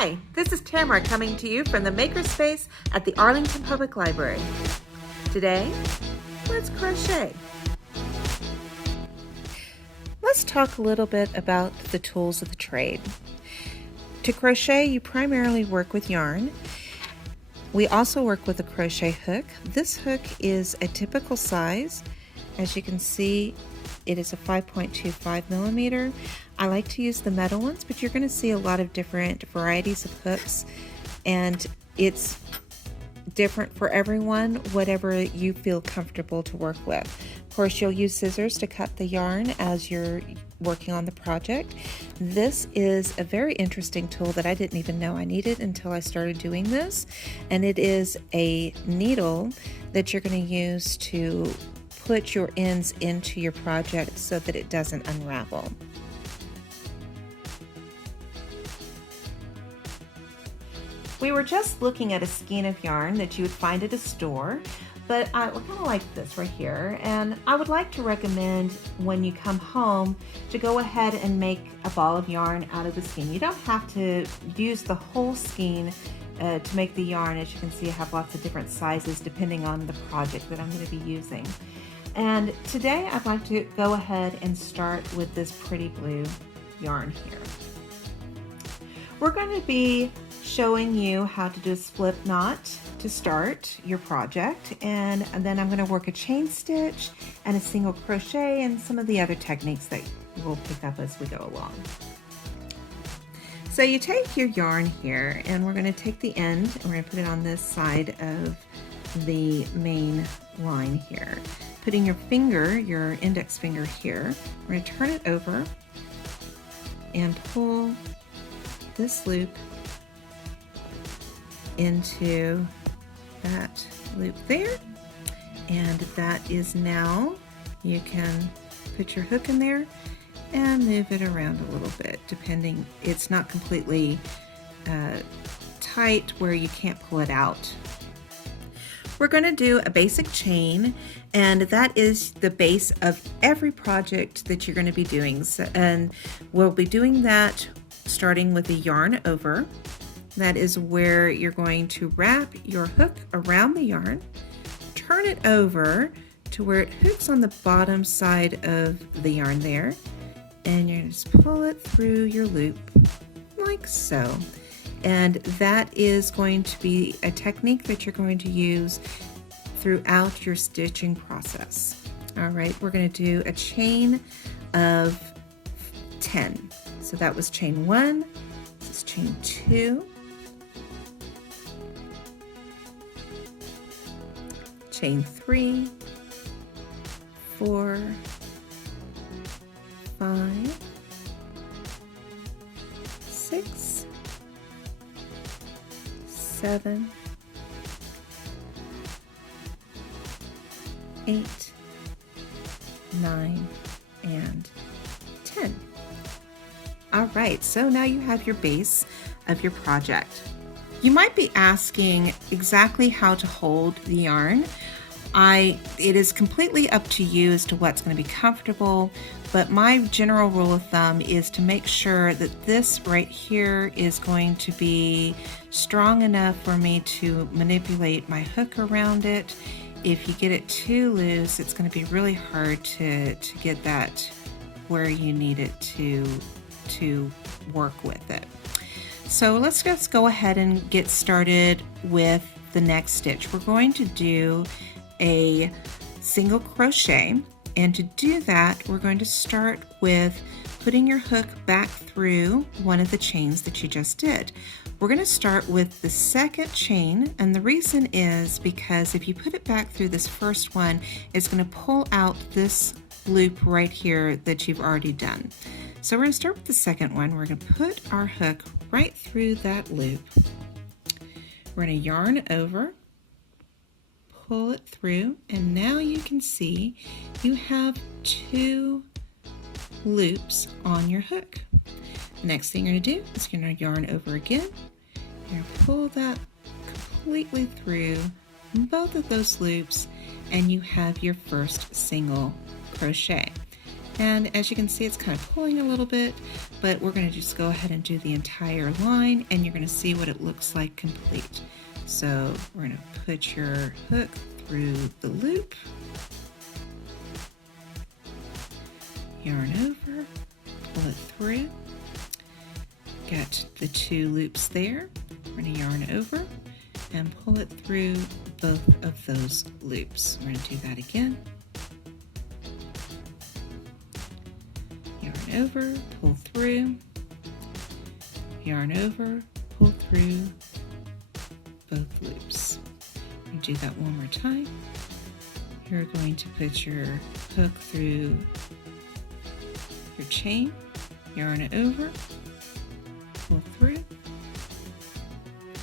Hi, this is Tamara coming to you from the Makerspace at the Arlington Public Library. Today, let's crochet. Let's talk a little bit about the tools of the trade. To crochet, you primarily work with yarn. We also work with a crochet hook. This hook is a typical size. As you can see, it is a 5.25 millimeter. I like to use the metal ones, but you're going to see a lot of different varieties of hooks, and it's different for everyone, whatever you feel comfortable to work with. Of course, you'll use scissors to cut the yarn as you're working on the project. This is a very interesting tool that I didn't even know I needed until I started doing this, and it is a needle that you're going to use to put your ends into your project so that it doesn't unravel. We were just looking at a skein of yarn that you would find at a store, but I kind of like this right here, and I would like to recommend when you come home to go ahead and make a ball of yarn out of the skein. You don't have to use the whole skein to make the yarn. As you can see, I have lots of different sizes depending on the project that I'm going to be using. And today I'd like to go ahead and start with this pretty blue yarn here. We're going to be showing you how to do a slip knot to start your project, and then I'm going to work a chain stitch and a single crochet and some of the other techniques that we'll pick up as we go along. So you take your yarn here, and we're going to take the end and we're going to put it on this side of the main line here. Putting your finger, your index finger here, we're going to turn it over and pull this loop into that loop there, and that is now, you can put your hook in there and move it around a little bit, depending, it's not completely tight where you can't pull it out. We're going to do a basic chain, and that is the base of every project that you're going to be doing. And we'll be doing that starting with a yarn over. That is where you're going to wrap your hook around the yarn, turn it over to where it hooks on the bottom side of the yarn there, and you're going to just pull it through your loop like so. And that is going to be a technique that you're going to use throughout your stitching process. All right, we're going to do a chain of 10. So that was chain 1, this is chain 2, chain 3, 4, 5, 6, 7, 8, 9, and 10. All right, so now you have your base of your project. You might be asking exactly how to hold the yarn. It is completely up to you as to what's going to be comfortable, but my general rule of thumb is to make sure that this right here is going to be strong enough for me to manipulate my hook around it. If you get it too loose, it's going to be really hard to get that where you need it to work with it. So let's just go ahead and get started with the next stitch. We're going to do a single crochet, and to do that we're going to start with putting your hook back through one of the chains that you just did. We're going to start with the second chain, and the reason is because if you put it back through this first one, it's going to pull out this loop right here that you've already done. So we're going to start with the second one. We're going to put our hook right through that loop. We're going to yarn over, pull it through, and now you can see you have 2 loops on your hook. The next thing you're going to do is you're going to yarn over again. You're going to pull that completely through both of those loops, and you have your first single crochet. And as you can see, it's kind of pulling a little bit, but we're going to just go ahead and do the entire line, and you're going to see what it looks like complete. So we're going to put your hook through the loop, yarn over, pull it through, got the 2 loops there. We're going to yarn over and pull it through both of those loops. We're going to do that again. Yarn over, pull through, yarn over, pull through both loops. I'm going to do that one more time. You're going to put your hook through your chain, yarn it over, pull through,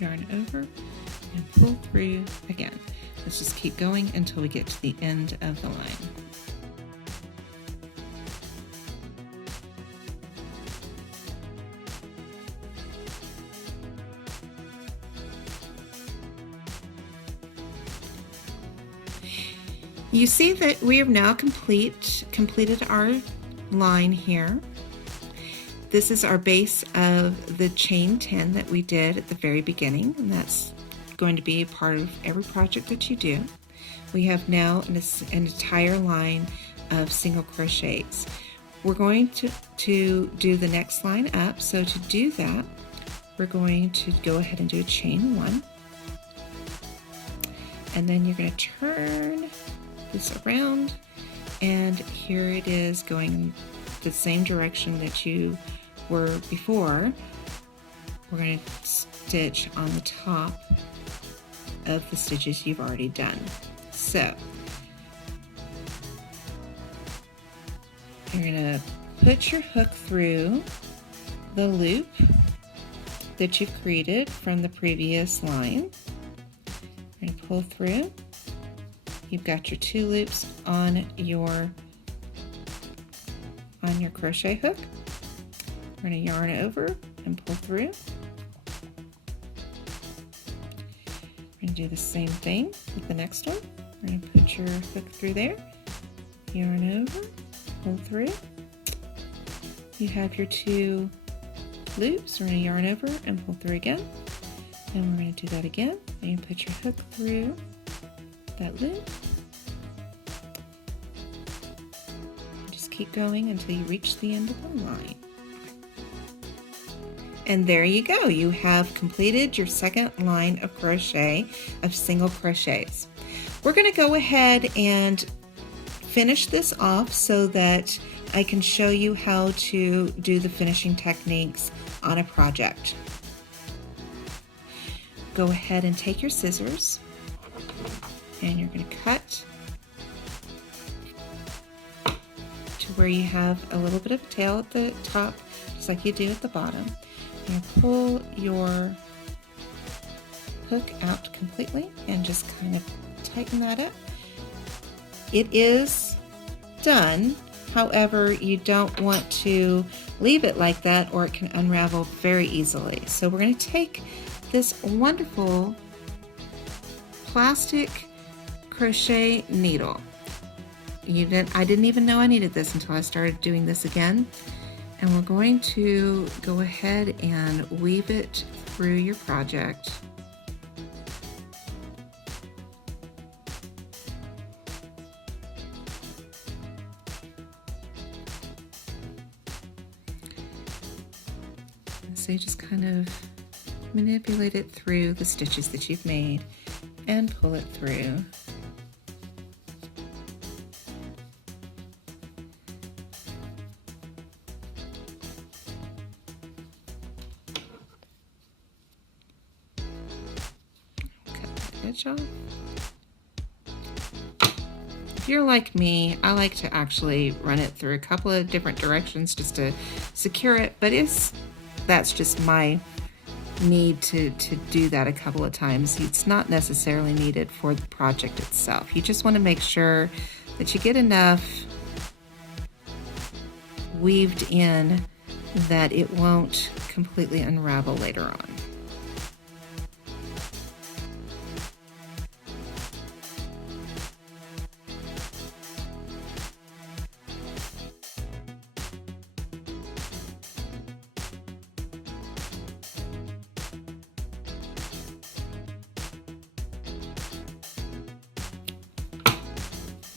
yarn over, and pull through again. Let's just keep going until we get to the end of the line. You see that we have now completed our line here. This is our base of the chain 10 that we did at the very beginning, and that's going to be a part of every project that you do. We have now an entire line of single crochets. We're going to do the next line up, so to do that, we're going to go ahead and do a chain 1, and then you're going to turn this around, and here it is going the same direction that you were before. We're going to stitch on the top of the stitches you've already done. So you're going to put your hook through the loop that you've created from the previous line. You're going to pull through. You've got your 2 loops on your crochet hook. We're going to yarn over and pull through. We're going to do the same thing with the next one. We're going to put your hook through there, yarn over, pull through. You have your 2 loops. We're going to yarn over and pull through again. And we're going to do that again. And you put your hook through that loop. Just keep going until you reach the end of the line. And there you go. You have completed your second line of crochet of single crochets. We're going to go ahead and finish this off so that I can show you how to do the finishing techniques on a project. Go ahead and take your scissors, and you're going to cut to where you have a little bit of a tail at the top, just like you do at the bottom. You're going to pull your hook out completely and just kind of tighten that up. It is done. However, you don't want to leave it like that or it can unravel very easily. So we're going to take this wonderful plastic crochet needle. I didn't even know I needed this until I started doing this again. And we're going to go ahead and weave it through your project. So you just kind of manipulate it through the stitches that you've made and pull it through. Cut the edge off. If you're like me, I like to actually run it through a couple of different directions just to secure it, but that's just my need to do that a couple of times. It's not necessarily needed for the project itself. You just want to make sure that you get enough weaved in that it won't completely unravel later on.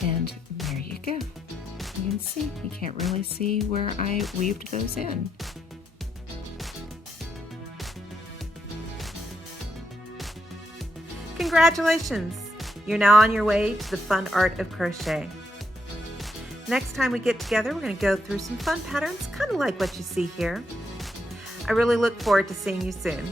And there you go. You can see, you can't really see where I weaved those in. Congratulations! You're now on your way to the fun art of crochet. Next time we get together, we're going to go through some fun patterns, kind of like what you see here. I really look forward to seeing you soon.